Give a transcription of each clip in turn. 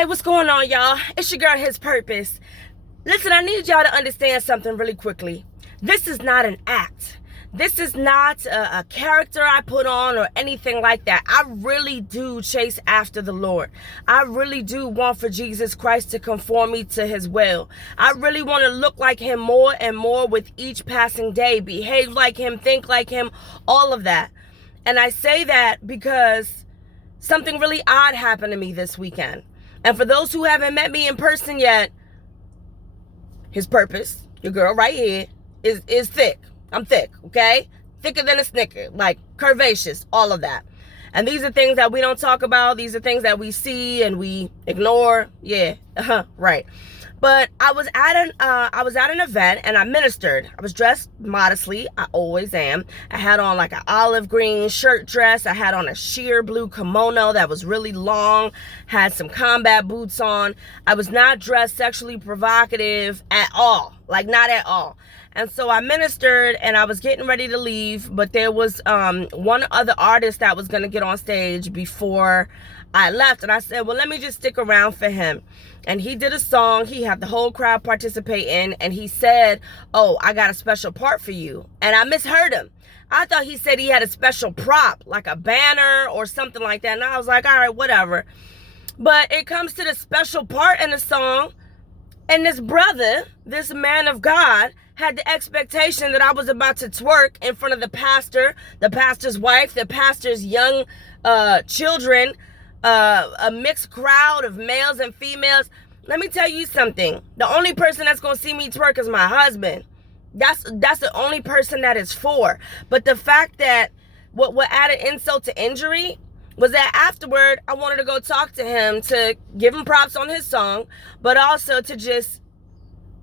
Hey, what's going on, y'all? It's your girl, His Purpose. Listen, I need y'all to understand something really quickly. This is not an act. This is not a character I put on or anything like that. I really do chase after the Lord. I really do want for Jesus Christ to conform me to his will. I really want to look like him more and more with each passing day, behave like him, think like him, all of that. And I say that because something really odd happened to me this weekend. And for those who haven't met me in person yet, His Purpose, your girl right here, is thick. I'm thick, okay? Thicker than a Snicker, like curvaceous, all of that. And these are things that we don't talk about. These are things that we see and we ignore. Yeah, right. But I was at an event and I ministered. I was dressed modestly. I always am. I had on like an olive green shirt dress. I had on a sheer blue kimono that was really long. Had some combat boots on. I was not dressed sexually provocative at all. Like, not at all. And so I ministered and I was getting ready to leave, but there was one other artist that was going to get on stage before I left. And I said, well, let me just stick around for him. And he did a song. He had the whole crowd participate in. And he said, oh, I got a special part for you. And I misheard him. I thought he said he had a special prop, like a banner or something like that. And I was like, all right, whatever. But it comes to the special part in the song. And this brother, this man of God, had the expectation that I was about to twerk in front of the pastor, the pastor's wife, the pastor's young children, a mixed crowd of males and females. Let me tell you something. The only person that's going to see me twerk is my husband. That's the only person that is for. But the fact that what added insult to injury was that afterward, I wanted to go talk to him to give him props on his song, but also to just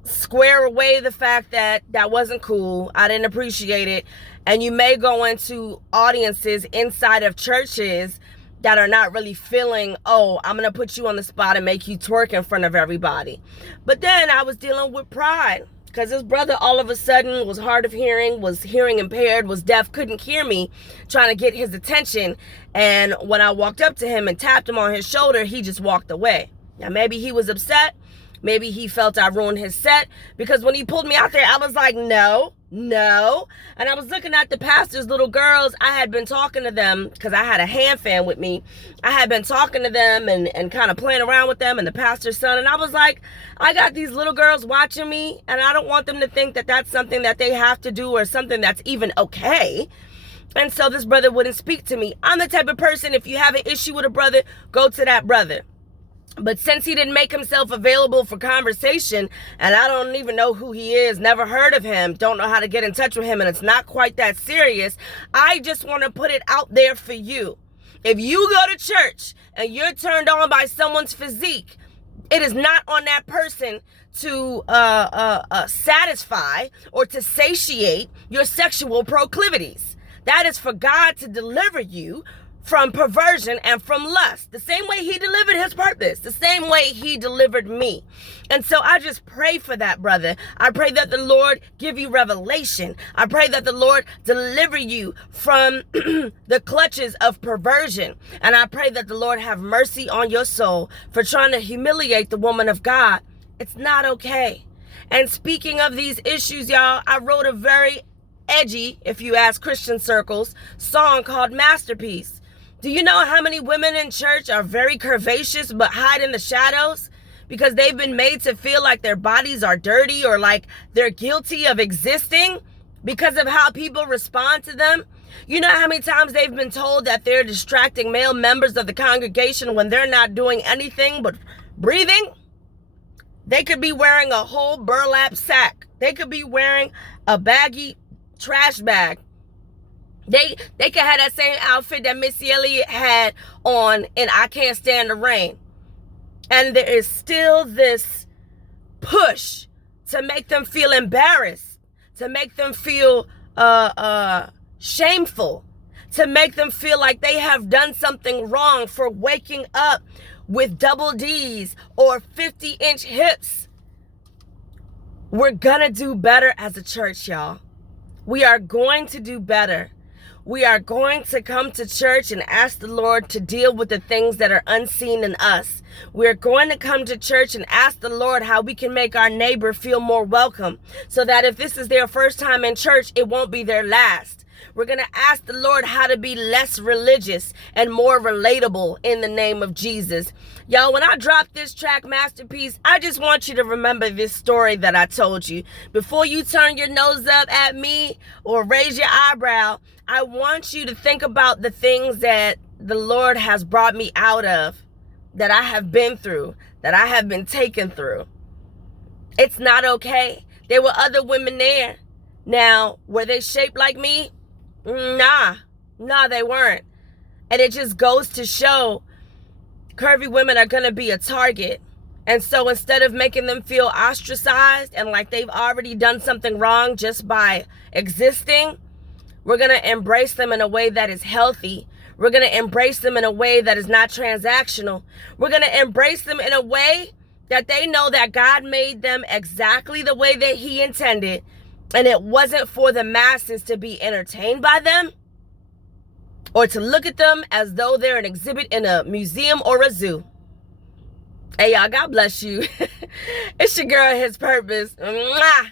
square away the fact that that wasn't cool. I didn't appreciate it. And you may go into audiences inside of churches that are not really feeling, oh, I'm going to put you on the spot and make you twerk in front of everybody. But then I was dealing with pride because this brother all of a sudden was hard of hearing, was hearing impaired, was deaf, couldn't hear me, trying to get his attention. And when I walked up to him and tapped him on his shoulder, he just walked away. Now, maybe he was upset. Maybe he felt I ruined his set, because when he pulled me out there, I was like, no. And I was looking at the pastor's little girls. I had been talking to them because I had a hand fan with me. I had been talking to them and kind of playing around with them and the pastor's son. And I was like, I got these little girls watching me, and I don't want them to think that that's something that they have to do or something that's even okay. And so this brother wouldn't speak to me. I'm the type of person, if you have an issue with a brother, go to that brother. But since he didn't make himself available for conversation, and I don't even know who he is, never heard of him, don't know how to get in touch with him, and it's not quite that serious, I just want to put it out there for you. If you go to church and you're turned on by someone's physique, it is not on that person to satisfy or to satiate your sexual proclivities. That is for God to deliver you from perversion and from lust. The same way he delivered his purpose. The same way he delivered me. And so I just pray for that brother. I pray that the Lord give you revelation. I pray that the Lord deliver you from the clutches of perversion. And I pray that the Lord have mercy on your soul for trying to humiliate the woman of God. It's not okay. And speaking of these issues, y'all, I wrote a very edgy, if you ask Christian circles, song called Masterpiece. Do you know how many women in church are very curvaceous but hide in the shadows? Because they've been made to feel like their bodies are dirty or like they're guilty of existing because of how people respond to them. You know how many times they've been told that they're distracting male members of the congregation when they're not doing anything but breathing? They could be wearing a whole burlap sack. They could be wearing a baggy trash bag. They could have that same outfit that Missy Elliott had on in I Can't Stand the Rain. And there is still this push to make them feel embarrassed, to make them feel shameful, to make them feel like they have done something wrong for waking up with double D's or 50-inch hips. We're gonna do better as a church, y'all. We are going to do better. We are going to come to church and ask the Lord to deal with the things that are unseen in us. We're going to come to church and ask the Lord how we can make our neighbor feel more welcome, so that if this is their first time in church, it won't be their last. We're going to ask the Lord how to be less religious and more relatable in the name of Jesus. Y'all, when I drop this track, Masterpiece, I just want you to remember this story that I told you. Before you turn your nose up at me or raise your eyebrow, I want you to think about the things that the Lord has brought me out of, that I have been through, that I have been taken through. It's not okay. There were other women there. Now, were they shaped like me? Nah, they weren't. And it just goes to show curvy women are going to be a target. And so instead of making them feel ostracized and like they've already done something wrong just by existing, we're going to embrace them in a way that is healthy. We're going to embrace them in a way that is not transactional. We're going to embrace them in a way that they know that God made them exactly the way that He intended. And it wasn't for the masses to be entertained by them or to look at them as though they're an exhibit in a museum or a zoo. Hey, y'all, God bless you. It's your girl, His Purpose. Mwah.